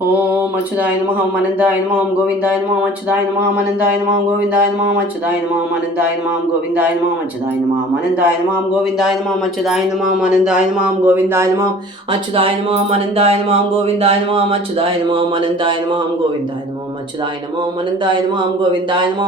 ओम अच्युताय नमः ओम अनंताय नमः ओम गोविंदाय नमः ओम अच्युताय नमः ओम अनंताय नमः ओम गोविंदाय नमः ओम अच्युताय नमः ओम अनंताय नमः ओम गोविंदाय नमः ओम अच्युताय नमः ओम अनंताय नमः ओम गोविंदाय नमः ओम अच्युताय नमः ओम अनंताय नमः ओम गोविंदाय नमः अच्युताय नमः ओम अनंताय नमः ओम गोविंदाय नमः ओम अच्युताय नमः ओम अनंताय नमः ओम गोविंदाय नमः ओम अच्युताय नमः ओम अनंताय नमः ओम गोविंदाय नमः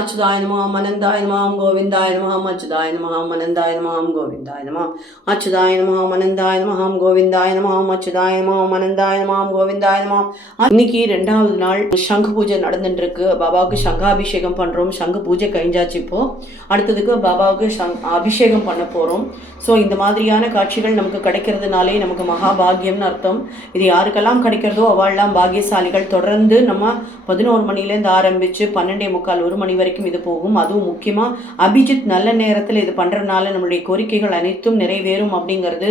अच्युताय नमः ओम अनंताय नमः ओम गोविंदाय नमः ओम अच्युताय नमः ओम अनंताय नमः ओम गोविंदाय नमः अच्युताय नमः ओम अनंताय नमः ओम गोविंदाय नमः ओम अच्युताय नमः ओम अनंताय नमः ओम गोविंदाय नमः இன்னைக்கு 2வது நாள் சங்கு பூஜை நடந்துட்டு இருக்கு. பாபாவுக்கு சங்காபிஷேகம் பண்றோம். சங்கு பூஜை கழிஞ்சாச்சு. இப்போ அடுத்ததுக்கு பாபாவுக்கு அபிஷேகம் பண்ண போறோம். ஸோ இந்த மாதிரியான காட்சிகள் நமக்கு கிடைக்கிறதுனாலே நமக்கு மகாபாகியம்னு அர்த்தம். இது யாருக்கெல்லாம் கிடைக்கிறதோ அவள்லாம் பாகியசாலிகள். தொடர்ந்து நம்ம 11 மணிலேருந்து ஆரம்பித்து 12:45 1 மணி வரைக்கும் இது போகும். அதுவும் முக்கியமாக அபிஜித் நல்ல நேரத்தில் இது பண்ணுறதுனால நம்மளுடைய கோரிக்கைகள் அனைத்தும் நிறைவேறும் அப்படிங்கிறது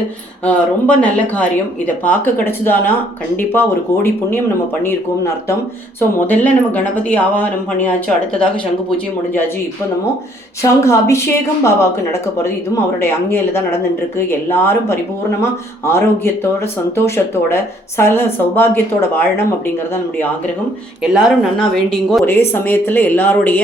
ரொம்ப நல்ல காரியம். இதை பார்க்க கிடைச்சதானா கண்டிப்பாக ஒரு கோடி புண்ணியம் நம்ம பண்ணியிருக்கோம்னு அர்த்தம். ஸோ முதல்ல நம்ம கணபதி ஆவாகனம் பண்ணியாச்சு. அடுத்ததாக சங்கு பூஜையும் முடிஞ்சாச்சு. இப்போ நம்ம சங்கு அபிஷேகம் பாபாவுக்கு நடக்க போகிறது. இதுவும் அவருடைய அங்கேயில் தான் நடந்துட்டு இருக்கு. எல்லாரும் பரிபூர்ணமா ஆரோக்கியத்தோட சந்தோஷத்தோட சௌபாகியத்தோட வாழணும் அப்படிங்கறது நம்முடைய ஆகிரகம். எல்லாரும் நன்னா வேண்டிங்கோ. ஒரே சமயத்துல எல்லாருடைய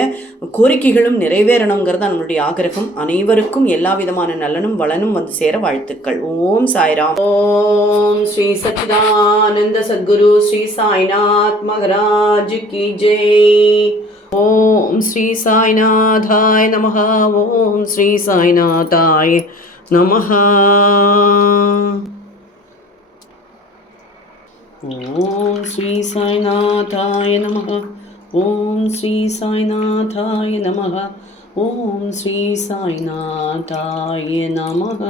கோரிக்கைகளும் நிறைவேறணுங்கிறது நம்முடைய ஆகிரகம். அனைவருக்கும் எல்லா விதமான நலனும் வளனும் வந்து சேர வாழ்த்துக்கள். ஓம் சாய்ராம். ஓம் ஸ்ரீ சச்சிதானந்த சத்குரு ஸ்ரீ சாய்நாத் மகாராஜ் கி ஜெய். ஓம் ஸ்ரீ சாய்நாதாய நமஹ. ஓம் ஸ்ரீ சாய்நாதாய நமஹ. ஓம் ஸ்ரீ சாய்நாதாய நமஹ. ஓம் ஸ்ரீ சாய்நாதாய நமஹ. ஓம் ஸ்ரீ சாய்நாதாய நமஹ.